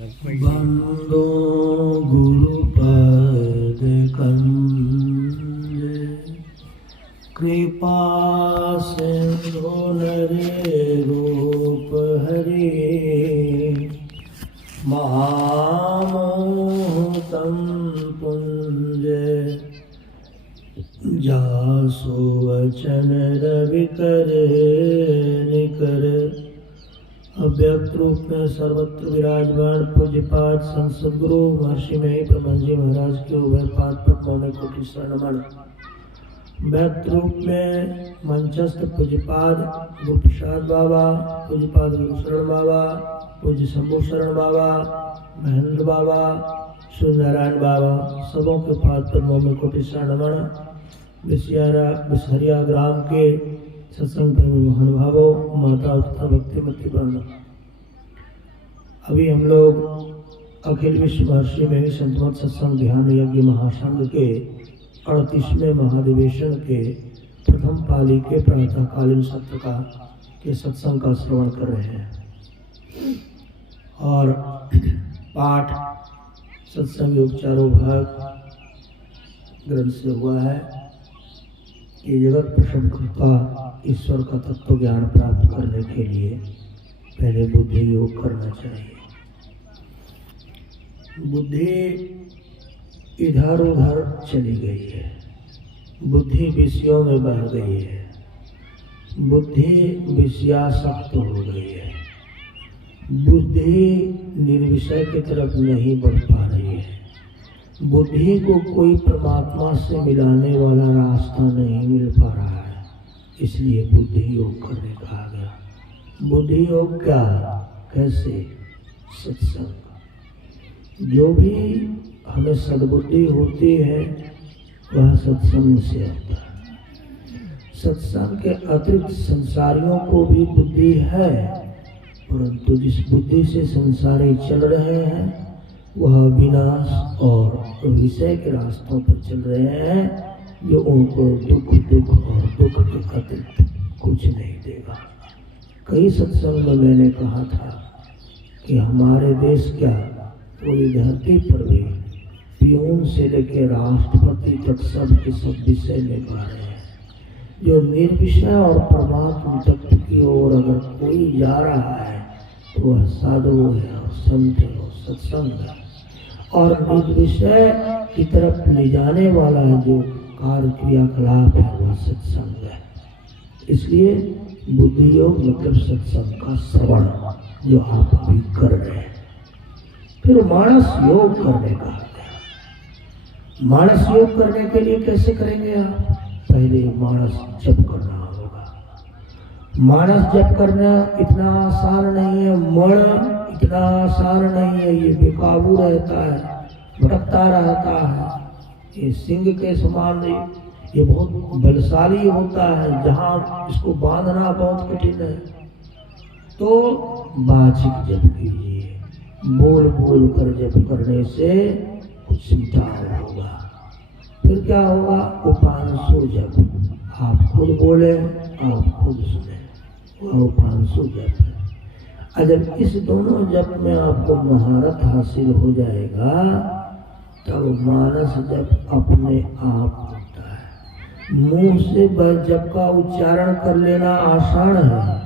बंदो गुरुपद कंज कृपा सिंधु नरे रूप हरे महामोहतम पुंज जासु वचन रवि कर निकर अव्यक्त रूप में सर्वत्र विराजमान पूज्यपाद संसद गुरु महर्षि में ब्रह्मजी जी महाराज के उभय पाद पद्मों में कोटि शरणमण। व्यक्त रूप में मंचस्थ पूज्यपाद गुरु प्रसाद बाबा, पूज्यपाद गुरु शरण बाबा, पूज्य शंभु शरण बाबा, महेंद्र बाबा, सूर्यनारायण बाबा, सबों के पाद पद्मों में कोटि शरणमण। बिसहरिया ग्राम के सत्संग प्रेमी महानुभावों, माता तथा भक्तिमती वर्ण, अभी हम लोग अखिल विश्व महर्षि में संतमत सत्संग ध्यान यज्ञ महासंघ के 38वें महाधिवेशन के प्रथम पाली के प्रातःकालीन सत्र का के सत्संग का श्रवण कर रहे हैं और पाठ सत्संग योग चारों भाग ग्रंथ से हुआ है कि जगत प्रसन्नता ईश्वर का तत्व ज्ञान प्राप्त करने के लिए पहले बुद्धि योग करना चाहिए। बुद्धि इधर उधर चली गई है, बुद्धि विषयों में बह गई है, बुद्धि विषयासक्त हो गई है, बुद्धि निर्विषय की तरफ नहीं बढ़ पा रही है। बुद्धि को कोई परमात्मा से मिलाने वाला रास्ता नहीं मिल पा रहा है, इसलिए बुद्धि योग करने कहा गया। बुद्धि योग क्या, कैसे? सत्संग। जो भी हमें सद्बुद्धि होती है वह सत्संग से होता है। सत्संग के अतिरिक्त संसारियों को भी बुद्धि है, परंतु जिस बुद्धि से संसारी चल रहे हैं वह विनाश और विषय के रास्तों पर चल रहे हैं, जो उनको दुख और दुख के अतिरिक्त कुछ नहीं देगा। कई सत्संग में मैंने कहा था कि हमारे देश क्या, पूरी धरती पर भी पियून से लेकर राष्ट्रपति तक सब के सब विषय में गा रहे हैं। जो निर्विषय और परमात्मा तत्व की ओर अगर कोई जा रहा है तो वह साधु है और संत है और सत्संग है, और निर्विषय की तरफ ले जाने वाला है जो कार्य क्रियाकलाप है वह सत्संग है। इसलिए बुद्धि योग मतलब सत्संग का श्रवण जो आप अभी कर रहे हैं। फिर मानस योग करने का है। मानस योग करने के लिए कैसे करेंगे आप? पहले मानस जप करना होगा। मानस जप करना इतना आसान नहीं है, मन इतना आसान नहीं है, ये बेकाबू रहता है, भटकता रहता है, ये सिंह के समान ये बहुत बलशाली होता है, जहाँ इसको बांधना बहुत कठिन है। तो वाचिक जप कीजिए, बोल बोल कर जप करने से कुछ सिमटाव होगा। फिर क्या होगा? उपांशु जप, आप खुद बोले आप खुद सुने, वह उपांशु जप है। जब इस दोनों जप में आपको महारत हासिल हो जाएगा तब मानस जप अपने आप होता है। मुंह से जप का उच्चारण कर लेना आसान है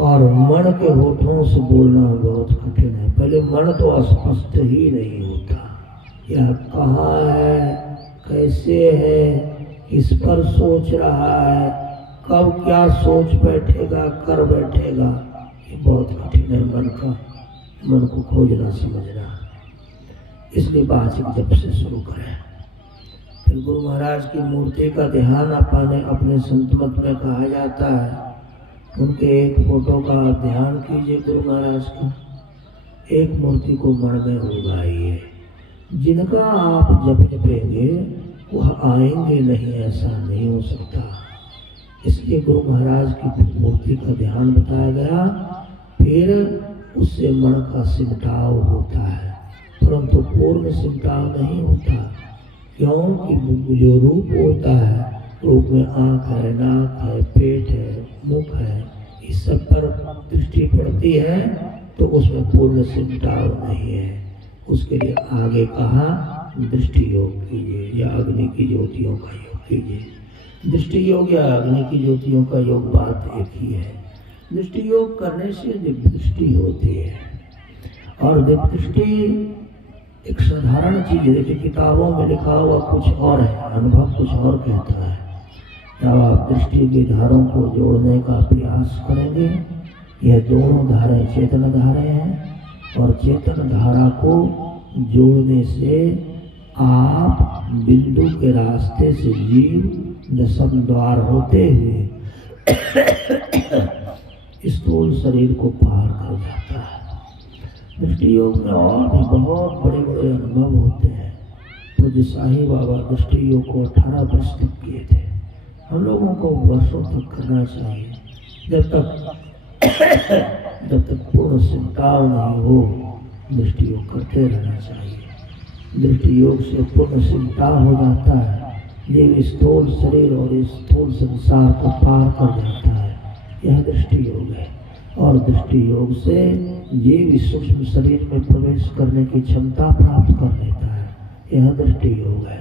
और मन के होठों से बोलना बहुत कठिन है। पहले मन तो स्पष्ट ही नहीं होता, यह कहाँ है, कैसे है, किस पर सोच रहा है, कब क्या सोच बैठेगा, कर बैठेगा, ये बहुत कठिन है। मन को खोजना समझना, इसलिए वाचिक जप से शुरू करें। फिर गुरु महाराज की मूर्ति का ध्यान अपने संतमत में कहा जाता है। उनके एक फोटो का ध्यान कीजिए, गुरु महाराज का एक मूर्ति को मन में उगाइए। जिनका आप जप जपेंगे वह आएंगे नहीं, ऐसा नहीं हो सकता। इसलिए गुरु महाराज की मूर्ति का ध्यान बताया गया। फिर उससे मन का सिमटाव होता है, परंतु पूर्ण सिमटाव नहीं होता। क्योंकि जो रूप होता है, रूप में आँख है, नाक है, पेट है, मुख है, इस सब पर दृष्टि पड़ती है तो उसमें पूर्ण सिमटाव नहीं है। उसके लिए आगे कहा दृष्टि योग कीजिए या अग्नि की ज्योतियों का योग कीजिए। दृष्टि योग या अग्नि की ज्योतियों का योग बात एक ही है। दृष्टि योग करने से दिव्य दृष्टि होती है और दिव्य दृष्टि एक साधारण चीज है। देखिए किताबों में लिखा हुआ कुछ और है, अनुभव कुछ और कहता है। जब आप दृष्टि की धारों को जोड़ने का प्रयास करेंगे, यह दोनों धाराएं चेतन धाराएं हैं और चेतन धारा को जोड़ने से आप बिंदु के रास्ते से जीव दशम द्वार होते हुए स्थूल शरीर को पार कर जाता है। दृष्टि योग में और भी बहुत बड़े बड़े अनुभव होते हैं। पूज्य साईं बाबा दृष्टि योग को 18 वर्ष तक किए थे। हम लोगों को वर्षों तक करना चाहिए, जब तक पूर्ण सिमटाव नहीं हो दृष्टि योग करते रहना चाहिए। दृष्टि योग से पूर्ण सिमटाव हो जाता है, जीव स्थूल शरीर और स्थूल संसार को पार कर जाता है। यह दृष्टि योग है और दृष्टि योग से जीव सूक्ष्म शरीर में प्रवेश करने की क्षमता प्राप्त कर लेता है। यह दृष्टि योग है।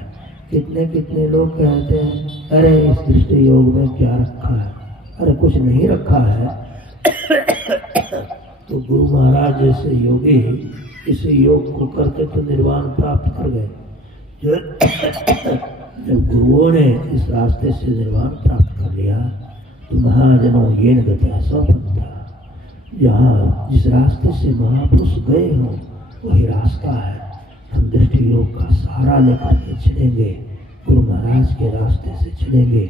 कितने कितने लोग कहते हैं अरे इस दृष्टि योग में क्या रखा है। अरे कुछ नहीं रखा है। तो गुरु महाराज जैसे योगी इस योग को करके तो निर्वाण प्राप्त कर गए। जब गुरुओं ने इस रास्ते से निर्वाण प्राप्त कर लिया तो महाजनों ये गति स्वपंथा, जहाँ जिस रास्ते से महापुरुष गए हों वही रास्ता है। हम दृष्टि योग का सहारा लेकर के चलेंगे, गुरु महाराज के रास्ते से चलेंगे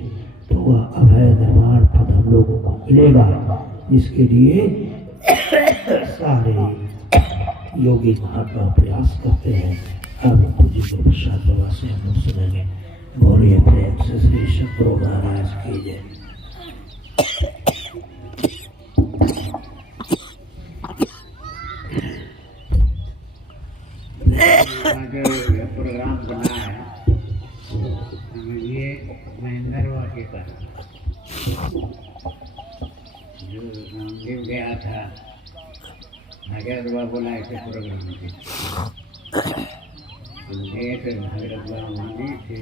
तो वह अभय निर्वाण पद हम लोगों को मिलेगा, जिसके लिए सारे योगी महात्मा प्रयास करते हैं। अब कुछ को प्रसाद बाबा से हम लोग सुनेंगे। बोलिए प्रेम से श्री शंकर महाराज की जय। प्रोग्राम बना है समझिए महेंद्रवा के कारण जो रामदेव गया था भागवत बोला ऐसे प्रोग्राम के गए थे। भागवत मंदिर थे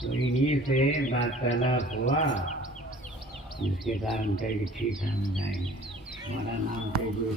तो इन्हीं से वार्तालाप हुआ, जिसके कारण कहीं ठीक हम जाएंगे। हमारा नाम थे जो